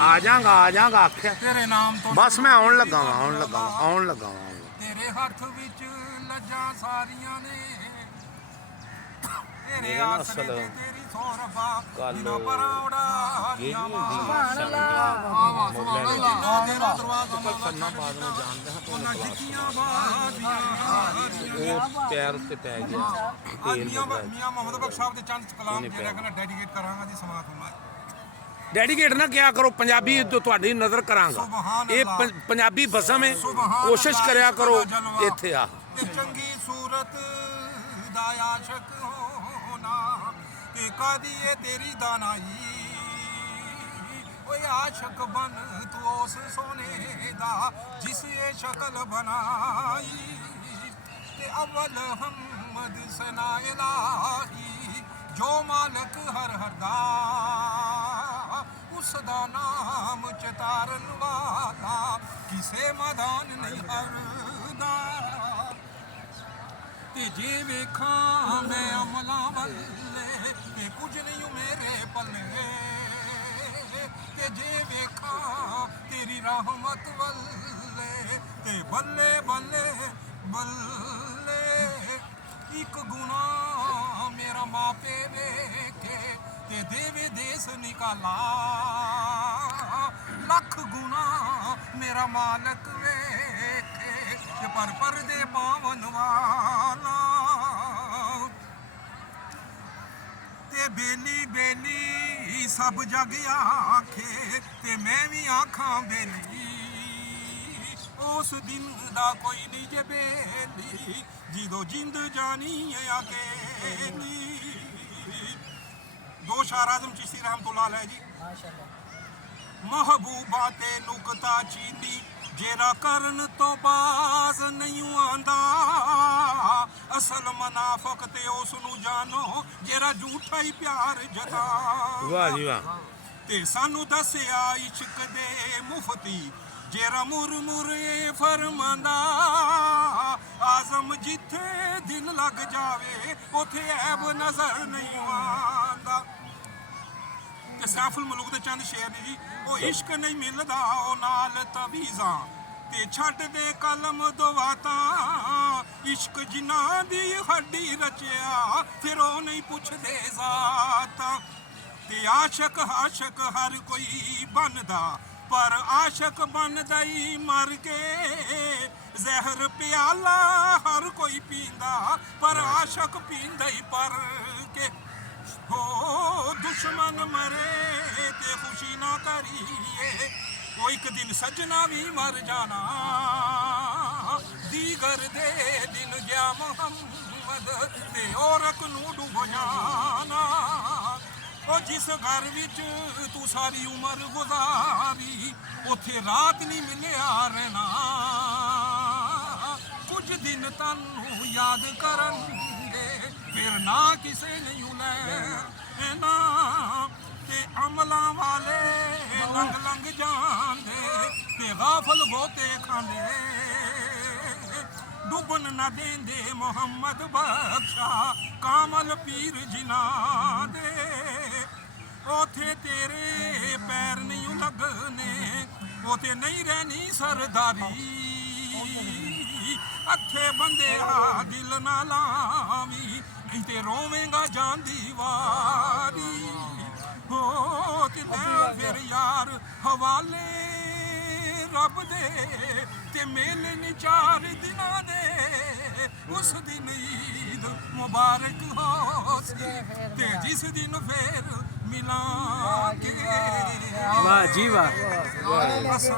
ਆ ਜਾਗਾ ਆਖਿਆ ਤੇਰੇ ਨਾਮ ਤੋਂ ਬਸ ਮੈਂ ਆਉਣ ਲੱਗਾ ਤੇਰੇ ਹੱਥ ਵਿੱਚ ਲੱਜਾਂ ਸਾਰੀਆਂ ਨੇ ਤੇਰੇ ਆਸਰੇ ਤੇ ਤੇਰੀ ਸੋਰਬਾ ਬਿਨਾ ਪਰਾਉੜਾ ਸੁਭਾਨ ਅੱਲਾਹ ਤੇਰਾ ਦਰਵਾਜ਼ਾ ਕੰਨਾ ਬਾਦ ਨੂੰ ਜਾਣਦਾ ਉਹਨਾਂ ਜਿੱਤੀਆਂ ਬਾਦੀਆਂ ਉਹ ਪੈਰ ਤੇ ਪੈ ਗਿਆ ਤੇਲ ਮੀਆਂ ਮੁਹੰਮਦ ਬਖਸ਼ ਸਾਹਿਬ ਦੇ ਚੰਦ ਕਲਾਮ ਜਿਹੜਾ ਕਹਿੰਦਾ ਡੈਡੀਕੇਟ ਕਰਾਂਗਾ ਜੀ ਸਮਾਤ ਨੂੰ ਡੈਡੀਕੇਟ ਨਾ ਕਿਆ ਕਰੋ ਪੰਜਾਬੀ ਤੁਹਾਡੀ ਨਜ਼ਰ ਕਰਾਂਗਾ ਇਹ ਪੰਜਾਬੀ ਬਸਮ ਹੈ ਕੋਸ਼ਿਸ਼ ਕਰਿਆ ਕਰੋ ਇੱਥੇ ਆ ਤੇ ਚੰਗੀ ਸੂਰਤ ਦਾ ਆਸ਼ਕ ਹੋਣਾ ਤੇ ਕਾਦੀ ਏ ਤੇਰੀ ਦਾਨਾਈ ਓਏ ਆਸ਼ਕ ਬਨ ਤੂੰ ਉਸ ਸੋਨੇ ਦਾ ਜਿਸ ਇਹ ਸ਼ਕਲ ਬਣਾਈ ਤੇ ਅਵਲ ਹਮਦ ਸਨਾ ਇਲਾਹੀ ਜੋ ਮਾਲਕ ਹਰ ਦਾ ਉਸ ਦਾ ਨਾਮ ਚਤਾਰਨ ਵਾਲਾ ਕਿਸੇ ਮੈਦਾਨ ਨਹੀਂ ਹਰਦਾ ਤੇ ਜੇ ਵੇਖਾਂ ਮੈਂ ਅਮਲਾਂ ਵੱਲੇ ਤੇ ਕੁਝ ਨਹੀਂ ਮੇਰੇ ਪੱਲੇ ਤੇ ਜੇ ਵੇਖਾਂ ਤੇਰੀ ਰਹਿਮਤ ਵੱਲੇ ਤੇ ਬੱਲੇ ਬੱਲੇ ਬੱਲੇ ਇੱਕ ਗੁਨਾਹ ਮੇਰਾ ਮਾਪੇ ਵੇਖੇ ਤੇ ਦੇਵੇ ਦੇਸ ਨਿਕਾਲਾ ਲੱਖ ਗੁਨਾ ਮੇਰਾ ਮਾਲਕ ਵੇਖੇ ਤੇ ਪਰ ਦੇ ਪਾਵਨ ਵਾਲਾ ਤੇ ਬੇਲੀ ਸਭ ਜਗ ਆਖੇ ਤੇ ਮੈਂ ਵੀ ਆਖਾਂ ਬੇਲੀ ਉਸ ਦਿਨ ਦਾ ਕੋਈ ਨਹੀਂ ਜੇ ਬੇਲੀ ਜਦੋਂ ਜਿੰਦ ਜਾਣੀ ਅਕੇਲੀ दो शार आजम चिश्ती रहमतुल्लाह अलैह जी महबूबा ते नुकता चींदी जेरा करन तो बाज नहीं आंदा असल मनाफक ते उस नू जानो जेरा झूठा ही प्यार जता वाह जी वाह ते सानू दसिया इश्क दे मुफ्ती जेरा मुरमुरे फरमांदा आजम जिथे दिल लग जावे उथे ऐब नजर नहीं आंदा ते सैफुल मुल्क दे चंद शेर ने जी ओ इश्क नहीं मिलदा ओ नाल तवीज़ा ते छड्ड दे कलम दवाता इश्क जिन्ना दी हड्डी रचिया फिर ओ नहीं पुछदे जाता ते आशक हर कोई बनदा पर आशक बनदा ही मर के जहर प्याला हर कोई पींदा पर आशक पींदा ही पर के हो दुश्मन मरे ते खुशी ना करिए वो एक दिन सजना भी मर जाना दीगर दे दिन गया मोहम्मद ते औरक नू डूब जाना ओ जिस घर विच तू सारी उम्र गुजारी उथे रात नहीं मिलिया रहना कुछ दिन तन्नू याद करनगे फिर ना किसे नहीं लेना ते अमला वाले लंघ लंघ जांदे ते गाफल गोते खांदे डुबन ना देंदे मोहम्मद बख्शा कामल पीर जिना दे ओथे तेरे पैर नहीं लगने ओथे नहीं रहनी सरदारी अखे बंदे दिल ना लावी नहीं ते रोवेंगा जान दीवारी हो फिर यार हवाले रब दे ते मेले ने 4 दिना दे उस दिन ईद मुबारक हो ते जिस दिन फिर मिलांगे वाह जी वाह।